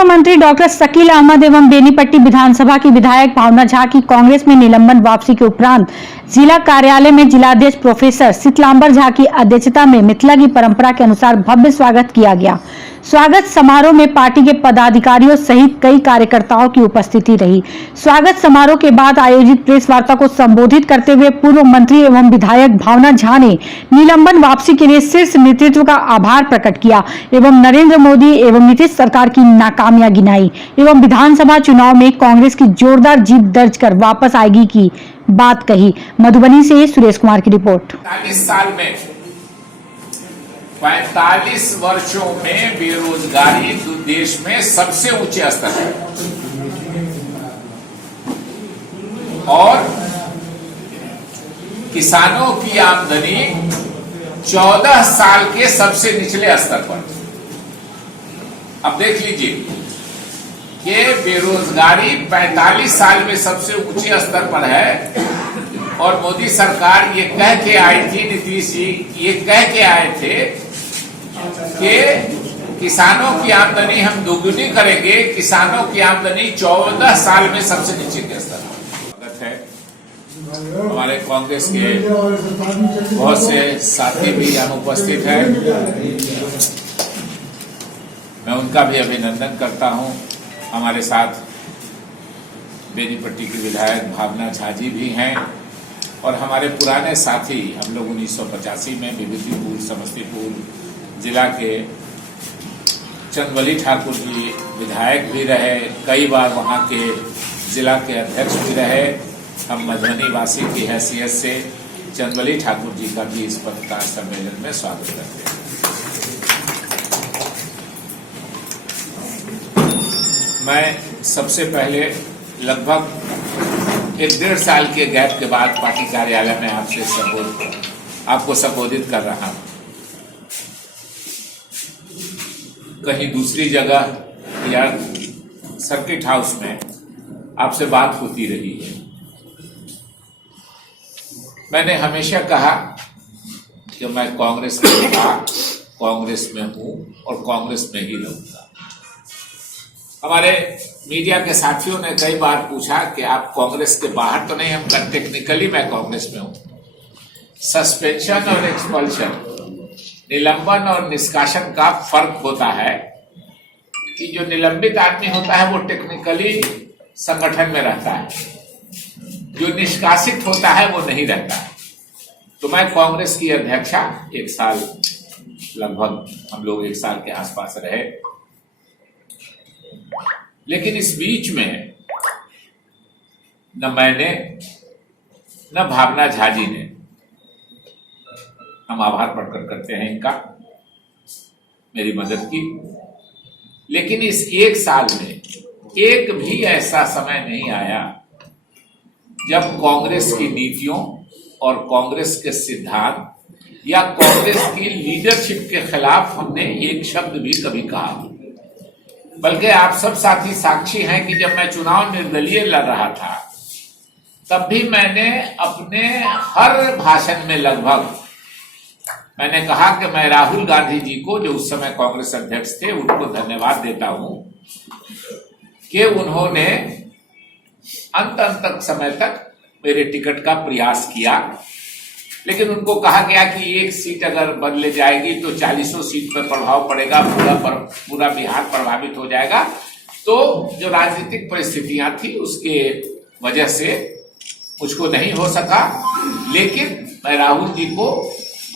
पूर्व मंत्री डॉक्टर शकील अहमद एवं बेनीपट्टी विधानसभा की विधायक भावना झा की कांग्रेस में निलंबन वापसी के उपरांत जिला कार्यालय में जिलाध्यक्ष प्रोफेसर शीतलांबर झा की अध्यक्षता में मिथिला की परंपरा के अनुसार भव्य स्वागत किया गया। स्वागत समारोह में पार्टी के पदाधिकारियों सहित कई कार्यकर्ताओं की उपस्थिति रही। स्वागत समारोह के बाद आयोजित प्रेस वार्ता को संबोधित करते हुए पूर्व मंत्री एवं विधायक भावना झा ने निलंबन वापसी के लिए शीर्ष नेतृत्व का आभार प्रकट किया एवं नरेंद्र मोदी एवं नीतीश सरकार की नाकामियां गिनाई एवं विधानसभा चुनाव में कांग्रेस की जोरदार जीत दर्ज कर वापस आएगी की बात कही। मधुबनी से सुरेश कुमार की रिपोर्ट। 45 वर्षों में बेरोजगारी देश में सबसे ऊंचे स्तर है और किसानों की आमदनी 14 साल के सबसे निचले स्तर पर। अब देख लीजिए कि बेरोजगारी 45 साल में सबसे ऊंचे स्तर पर है और मोदी सरकार ये कह के आई थी, नीतीश जी ये कह के आए थे कि किसानों की आमदनी हम दोगुनी करेंगे। किसानों की आमदनी 14 साल में सबसे नीचे के स्तर पर है। हमारे कांग्रेस के बहुत से साथी भी यहाँ उपस्थित हैं, मैं उनका भी अभिनंदन करता हूँ। हमारे साथ बेनीपट्टी की विधायक भावना झा जी भी हैं और हमारे पुराने साथी, हम लोग 1985 में विभूतिपुर समस्तीपुर जिला के चंदवली ठाकुर जी विधायक भी रहे, कई बार वहां के जिला के अध्यक्ष भी रहे। हम मधुबनी वासी की हैसियत से चंदवली ठाकुर जी का भी इस पत्रकार सम्मेलन में स्वागत करते हैं। मैं सबसे पहले लगभग 1-1.5 साल के गैप के बाद पार्टी कार्यालय में आपको संबोधित कर रहा हूं। कहीं दूसरी जगह या सर्किट हाउस में आपसे बात होती रही है। मैंने हमेशा कहा कि मैं कांग्रेस के था, कांग्रेस में हूं और कांग्रेस में ही रहूंगा। हमारे मीडिया के साथियों ने कई बार पूछा कि आप कांग्रेस के बाहर तो नहीं। हम टेक्निकली मैं कांग्रेस में हूं। सस्पेंशन और एक्सपल्शन, निलंबन और निष्कासन का फर्क होता है कि जो निलंबित आदमी होता है वो टेक्निकली संगठन में रहता है, जो निष्कासित होता है वो नहीं रहता है। तो मैं कांग्रेस की अध्यक्षा 1 साल, लगभग हम लोग 1 साल के आसपास रहे, लेकिन इस बीच में न मैंने न भावना झा जी ने, हम आभार प्रकट करते हैं इनका, मेरी मदद की। लेकिन इस 1 साल में एक भी ऐसा समय नहीं आया जब कांग्रेस की नीतियों और कांग्रेस के सिद्धांत या कांग्रेस की लीडरशिप के खिलाफ हमने एक शब्द भी कभी कहा। बल्कि आप सब साथी साक्षी हैं कि जब मैं चुनाव निर्दलीय लड़ रहा था तब भी मैंने अपने हर भाषण में लगभग मैंने कहा कि मैं राहुल गांधी जी को, जो उस समय कांग्रेस अध्यक्ष थे, उनको धन्यवाद देता हूं कि उन्होंने अंत तक समय तक मेरे टिकट का प्रयास किया। लेकिन उनको कहा गया कि एक सीट अगर बदले जाएगी तो 40 सीट पर प्रभाव पड़ेगा, पूरा बिहार प्रभावित हो जाएगा। तो जो राजनीतिक परिस्थितियां थी उसके वजह से मुझको नहीं हो सका। लेकिन मैं राहुल जी को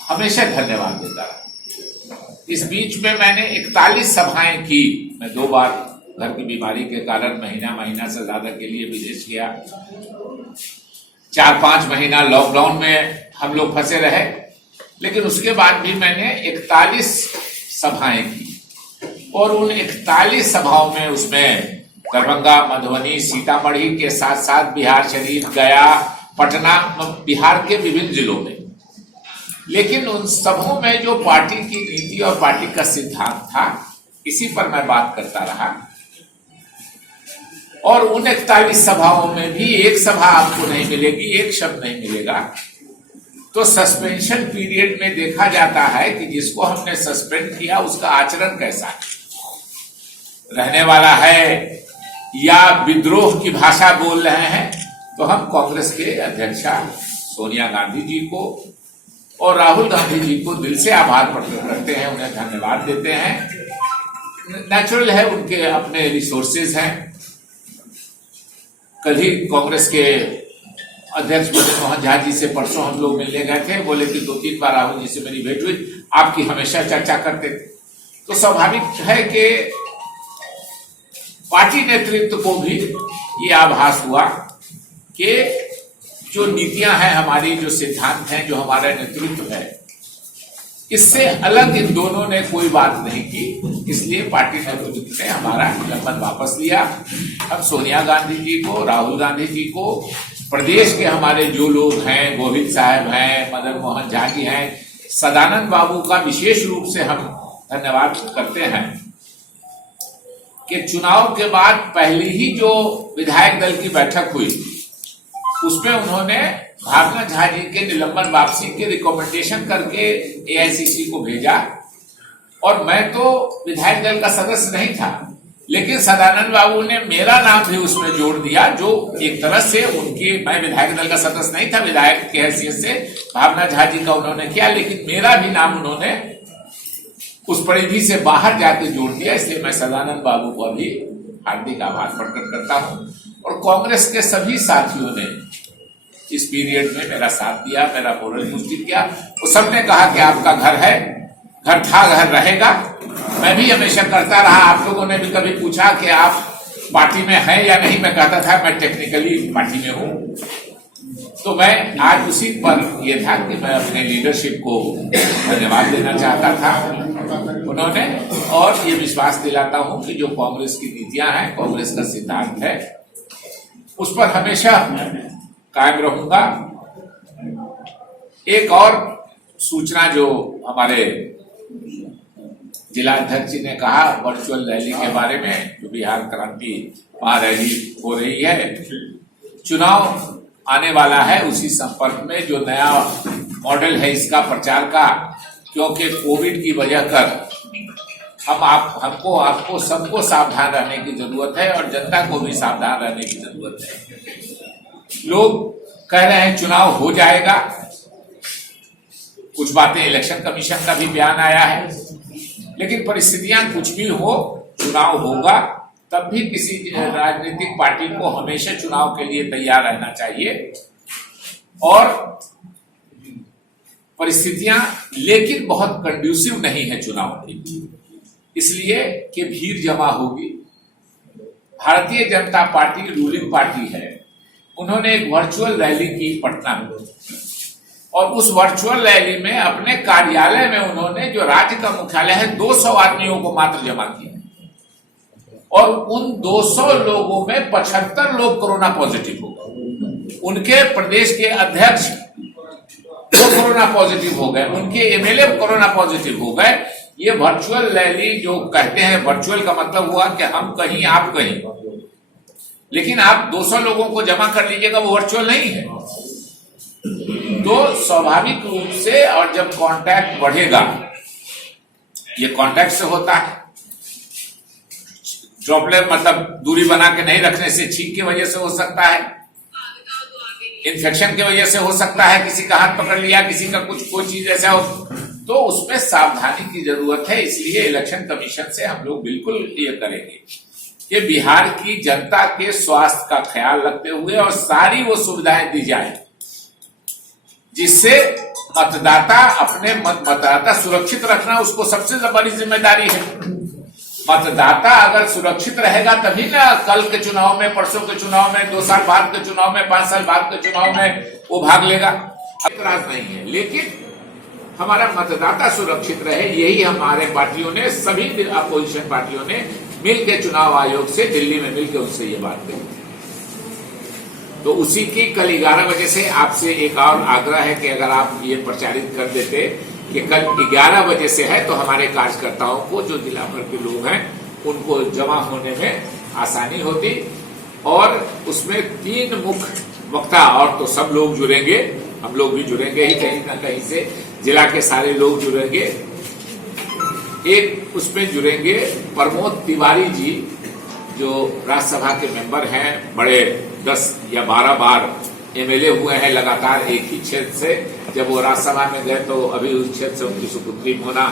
हमेशा धन्यवाद देता रहा। इस बीच में मैंने 41 सभाएं की। मैं 2 बार घर की बीमारी के कारण महीना से ज्यादा के लिए विदेश गया। 4-5 महीना लॉकडाउन में हम लोग फंसे रहे, लेकिन उसके बाद भी मैंने 41 सभाएं की और उन 41 सभाओं में उसमें दरभंगा, मधुबनी, सीतामढ़ी के साथ साथ बिहार शरीफ, गया, पटना, बिहार के विभिन्न जिलों में। लेकिन उन सबों में जो पार्टी की नीति और पार्टी का सिद्धांत था, इसी पर मैं बात करता रहा। और उन 41 सभाओं में भी एक सभा आपको नहीं मिलेगी, एक शब्द नहीं मिलेगा। तो सस्पेंशन पीरियड में देखा जाता है कि जिसको हमने सस्पेंड किया उसका आचरण कैसा है। रहने वाला है या विद्रोह की भाषा बोल रहे हैं, तो हम कांग्रेस के अध्यक्षा सोनिया गांधी जी को और राहुल गांधी जी को दिल से आभार प्रकट करते हैं, उन्हें धन्यवाद देते हैं। नेचुरल है, उनके अपने रिसोर्सेज हैं। कल ही कांग्रेस के अध्यक्ष मदन मोहन झा जी से परसों हम लोग मिलने गए थे, बोले कि 2-3 बार राहुल जी से मेरी भेंट हुई, आपकी हमेशा चर्चा करते थे। तो स्वाभाविक है कि पार्टी नेतृत्व को भी ये आभास हुआ कि जो नीतियां हैं हमारी, जो सिद्धांत हैं, जो हमारा नेतृत्व है, इससे अलग इन दोनों ने कोई बात नहीं की। इसलिए पार्टी नेतृत्व ने हमारा निलंबन वापस लिया। अब सोनिया गांधी जी को, राहुल गांधी जी को, प्रदेश के हमारे जो लोग हैं, गोविंद साहब हैं, मदन मोहन झा जी हैं, सदानंद बाबू का विशेष रूप से हम धन्यवाद करते हैं कि चुनाव के बाद पहली ही जो विधायक दल की बैठक हुई उसमें उन्होंने भावना झा जी के निलंबन वापसी के रिकमेंडेशन करके एआईसीसी को भेजा। और मैं तो विधायक दल का सदस्य नहीं था, लेकिन सदानंद बाबू ने मेरा नाम भी उसमें जोड़ दिया, जो एक तरह से उनके, मैं विधायक दल का सदस्य नहीं था, विधायक की हैसियत से भावना झा जी का उन्होंने किया, लेकिन मेरा भी नाम उन्होंने उस परिधि से बाहर जाके जोड़ दिया। इसलिए मैं सदानंद बाबू को भी हार्दिक आभार प्रकट करता हूं। और कांग्रेस के सभी साथियों ने इस पीरियड में मेरा साथ दिया, मेरा मोरल पुष्टि किया। वो सबने कहा कि आपका घर है, घर था, घर रहेगा। मैं भी हमेशा करता रहा। आप लोगों ने भी कभी पूछा कि आप पार्टी में हैं या नहीं, मैं कहता था मैं टेक्निकली पार्टी में हूं। तो मैं आज उसी पर यह था कि मैं अपने लीडरशिप को धन्यवाद देना चाहता था उन्होंने, और ये विश्वास दिलाता हूं कि जो कांग्रेस की नीतियां हैं, कांग्रेस का सिद्धांत है, उस पर हमेशा कायम रहूंगा। एक और सूचना जो हमारे जिला अध्यक्ष जी ने कहा वर्चुअल रैली के बारे में, जो बिहार क्रांति महारैली हो रही है, चुनाव आने वाला है, उसी संपर्क में जो नया मॉडल है इसका प्रचार का, क्योंकि कोविड की वजह कर हमको आपको सबको सावधान रहने की जरूरत है और जनता को भी सावधान रहने की जरूरत है। लोग कह रहे हैं चुनाव हो जाएगा, कुछ बातें इलेक्शन कमीशन का भी बयान आया है, लेकिन परिस्थितियां कुछ भी हो, चुनाव होगा। तब भी किसी राजनीतिक पार्टी को हमेशा चुनाव के लिए तैयार रहना चाहिए। और परिस्थितियां लेकिन बहुत कंड्यूसिव नहीं है चुनाव की, इसलिए कि भीड़ जमा होगी। Bharatiya Janata party ruling party है, उन्होंने एक वर्चुअल रैली की पटना में, और उस वर्चुअल रैली में अपने कार्यालय में उन्होंने, जो राज्य का मुख्यालय है, 200 आदमियों को मात्र जमा किया, और उन 200 लोगों में 75 लोग कोरोना पॉजिटिव हो गए। उनके प्रदेश के अध्यक्ष वो कोरोना पॉजिटिव हो गए, उनके एमएलए कोरोना पॉजिटिव हो गए। ये वर्चुअल रैली जो कहते हैं, वर्चुअल का मतलब हुआ कि हम कहीं आप कहीं, लेकिन आप 200 लोगों को जमा कर लीजिएगा, वो वर्चुअल नहीं है। तो स्वाभाविक रूप से, और जब कांटेक्ट बढ़ेगा, ये कांटेक्ट से होता है, ड्रॉपलेट मतलब दूरी बना के नहीं रखने से छींक की वजह से हो सकता है, इन्फेक्शन की वजह से हो सकता है, किसी का हाथ पकड़ लिया, किसी का कुछ कोई चीज ऐसा हो, तो उसमें सावधानी की जरूरत है। इसलिए इलेक्शन कमीशन से हम लोग बिल्कुल ये करेंगे कि बिहार की जनता के स्वास्थ्य का ख्याल रखते हुए और सारी वो सुविधाएं दी जाए जिससे मतदाता अपने मतदाता सुरक्षित रखना उसको सबसे बड़ी जिम्मेदारी है। मतदाता अगर सुरक्षित रहेगा तभी ना कल के चुनाव में, परसों के चुनाव में, 2 साल बाद के चुनाव में, 5 साल बाद के चुनाव में वो भाग लेगा। एतराज नहीं है, लेकिन हमारा मतदाता सुरक्षित रहे, यही हमारे पार्टियों ने, सभी अपोजिशन पार्टियों ने मिलकर चुनाव आयोग से दिल्ली में मिलकर उनसे ये बात कही। तो उसी की कल 11 बजे से आपसे एक और आग्रह है कि अगर आप ये प्रचारित कर देते कि कल 11 बजे से है, तो हमारे कार्यकर्ताओं को, जो जिला भर के लोग हैं, उनको जमा होने में आसानी होती। और उसमें 3 मुख्य वक्ता, और तो सब लोग जुड़ेंगे, हम लोग भी जुड़ेंगे ही कहीं ना कहीं से, जिला के सारे लोग जुड़ेंगे। एक उसमें जुड़ेंगे प्रमोद तिवारी जी, जो राज्यसभा के मेंबर हैं, बड़े 10 या 12 बार एमएलए हुए हैं लगातार एक ही क्षेत्र से। जब वो राज्यसभा में गए तो अभी उस क्षेत्र से उनकी सुपुत्री मोना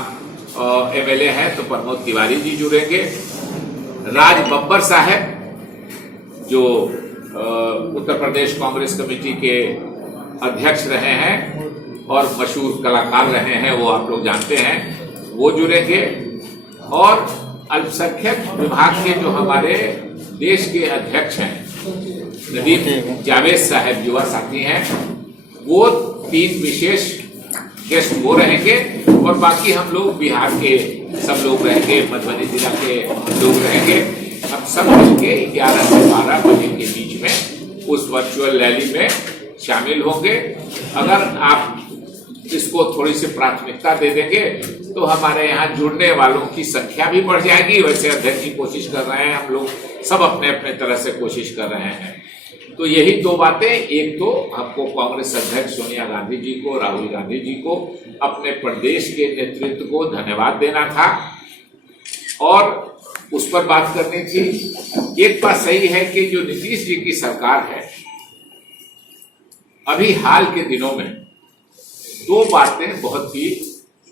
एमएलए हैं, तो प्रमोद तिवारी जी जुड़ेंगे। राज बब्बर साहब जो उत्तर प्रदेश कांग्रेस कमेटी के अध्यक्ष रहे हैं और मशहूर कलाकार रहे हैं, वो आप लोग जानते हैं, वो जुड़ेंगे। और अल्पसंख्यक विभाग के जो हमारे देश के अध्यक्ष हैं नदीम जावेद साहब, युवा साथी हैं, वो 3 विशेष गेस्ट वो रहेंगे। और बाकी हम लोग बिहार के सब लोग रहेंगे, मधुबनी जिला के लोग रहेंगे। हम सब मिलके 11 से 12 बजे के बीच में उस वर्चुअल रैली में शामिल होंगे। अगर आप इसको थोड़ी सी प्राथमिकता दे देंगे तो हमारे यहाँ जुड़ने वालों की संख्या भी बढ़ जाएगी। वैसे अध्यक्ष जी कोशिश कर रहे हैं, हम लोग सब अपने अपने तरह से कोशिश कर रहे हैं। तो यही 2 बातें, एक तो हमको कांग्रेस अध्यक्ष सोनिया गांधी जी को, राहुल गांधी जी को, अपने प्रदेश के नेतृत्व को धन्यवाद देना था और उस पर बात करनी थी। एक बात सही है कि जो नीतीश जी की सरकार है, अभी हाल के दिनों में 2 बातें बहुत ही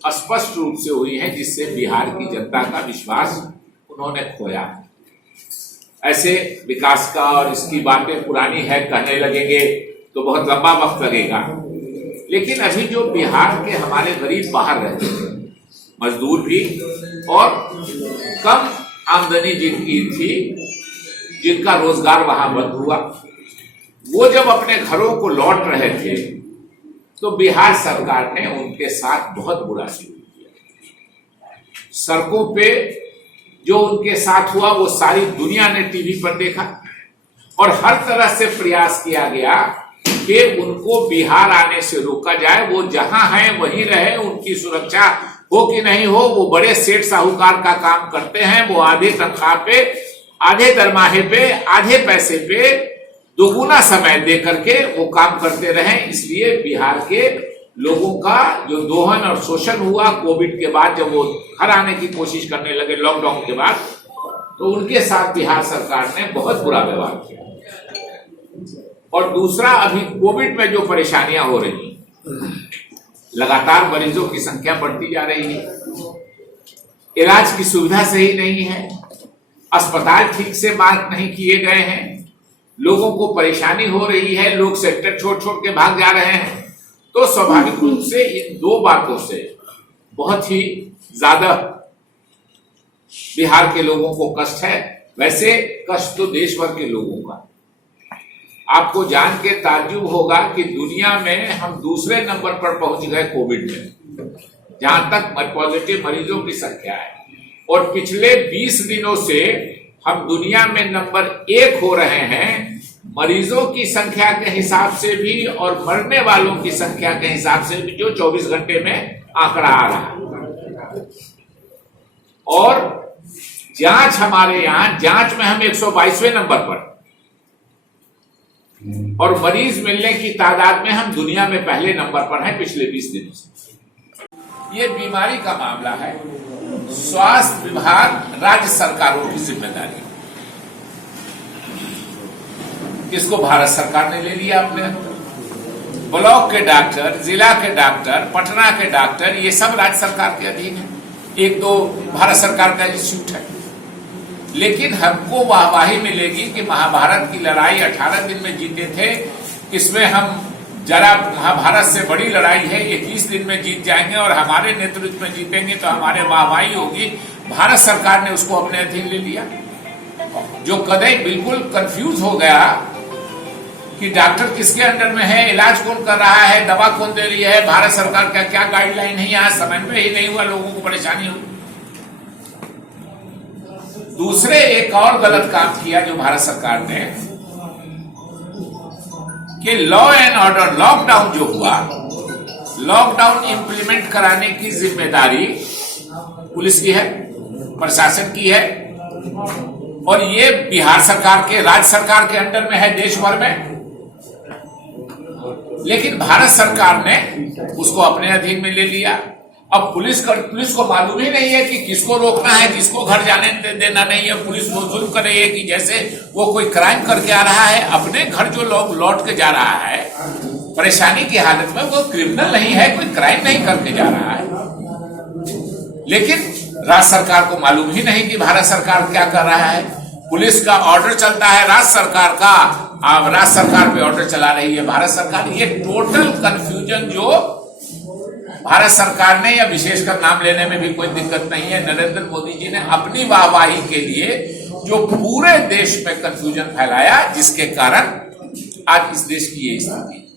स्पष्ट रूप से हुई हैं जिससे बिहार की जनता का विश्वास उन्होंने खोया। ऐसे विकास का और इसकी बातें पुरानी है कहने लगेंगे तो बहुत लंबा वक्त लगेगा, लेकिन अभी जो बिहार के हमारे गरीब बाहर रहते थे, मजदूर भी और कम आमदनी जिनकी थी, जिनका रोजगार वहां बंद हुआ, वो जब अपने घरों को लौट रहे थे तो बिहार सरकार ने उनके साथ बहुत बुरा सलूक किया। सड़कों पे जो उनके साथ हुआ वो सारी दुनिया ने टीवी पर देखा और हर तरह से प्रयास किया गया कि उनको बिहार आने से रोका जाए। वो जहां हैं वहीं रहे, उनकी सुरक्षा हो कि नहीं हो। वो बड़े सेठ साहूकार का काम करते हैं, वो आधे तनख्वाह पे, आधे दरमाहे पे, आधे पैसे पे दोगुना समय दे करके वो काम करते रहे। इसलिए बिहार के लोगों का जो दोहन और शोषण हुआ कोविड के बाद, जब वो घर आने की कोशिश करने लगे लॉकडाउन के बाद, तो उनके साथ बिहार सरकार ने बहुत बुरा व्यवहार किया। और दूसरा, अभी कोविड में जो परेशानियां हो रही, लगातार मरीजों की संख्या बढ़ती जा रही है, इलाज की सुविधा सही नहीं है, अस्पताल ठीक से मार्क नहीं किए गए हैं, लोगों को परेशानी हो रही है, लोग सेक्टर छोड़ छोड़ के भाग जा रहे हैं। तो स्वाभाविक रूप से इन 2 बातों से बहुत ही ज्यादा बिहार के लोगों को कष्ट है। वैसे कष्ट तो देश भर के लोगों का। आपको जान के ताज्जुब होगा कि दुनिया में हम दूसरे नंबर पर पहुंच गए कोविड में, जहां तक पॉजिटिव मरीजों की संख्या है। और पिछले 20 दिनों से हम दुनिया में नंबर 1 हो रहे हैं, मरीजों की संख्या के हिसाब से भी और मरने वालों की संख्या के हिसाब से भी, जो 24 घंटे में आंकड़ा आ रहा है। और जांच, हमारे यहां जांच में हम 122वें नंबर पर, और मरीज मिलने की तादाद में हम दुनिया में पहले नंबर पर हैं पिछले 20 दिनों से। ये बीमारी का मामला है, स्वास्थ्य विभाग राज्य सरकारों की जिम्मेदारी। इसको भारत सरकार ने ले लिया अपने। ब्लॉक के डॉक्टर, जिला के डॉक्टर, पटना के डॉक्टर, ये सब राज्य सरकार के अधीन है। 1-2 भारत सरकार का इंस्टीट्यूट है। लेकिन हमको वाहवाही मिलेगी कि महाभारत की लड़ाई 18 दिन में जीते थे, इसमें हम जरा महाभारत से बड़ी लड़ाई है, 21 दिन में जीत जाएंगे और हमारे नेतृत्व में जीतेंगे तो हमारे वाहवाही होगी। भारत सरकार ने उसको अपने अधीन ले लिया। जो कदई बिल्कुल कंफ्यूज हो गया कि डॉक्टर किसके अंडर में है, इलाज कौन कर रहा है, दवा कौन दे रही है, भारत सरकार का क्या गाइडलाइन है, यहाँ समझ में ही नहीं हुआ, लोगों को परेशानी हुई। दूसरे एक और गलत काम किया जो भारत सरकार ने, कि लॉ एंड ऑर्डर, लॉकडाउन जो हुआ, लॉकडाउन इंप्लीमेंट कराने की जिम्मेदारी पुलिस की है, प्रशासन की है, और ये बिहार सरकार के, राज्य सरकार के अंडर में है देश भर में। लेकिन भारत सरकार ने उसको अपने अधीन में ले लिया अब पुलिस को मालूम ही नहीं है कि किसको रोकना है, किसको घर जाने देना नहीं है। पुलिस वो जुल्म कर रही है कि जैसे वो कोई क्राइम करके आ रहा है, अपने घर जो लोग लौट के जा रहा है परेशानी की हालत में, वो क्रिमिनल नहीं है, कोई क्राइम नहीं करके जा रहा है। लेकिन राज्य सरकार को मालूम ही नहीं कि भारत सरकार क्या कर रहा है। पुलिस का ऑर्डर चलता है राज्य सरकार का, अब राज्य सरकार पे ऑर्डर चला रही है भारत सरकार। ये टोटल कंफ्यूजन जो भारत सरकार ने, या विशेषकर नाम लेने में भी कोई दिक्कत नहीं है, नरेंद्र मोदी जी ने अपनी वाहवाही के लिए जो पूरे देश में कंफ्यूजन फैलाया, जिसके कारण आज इस देश की ये स्थिति है।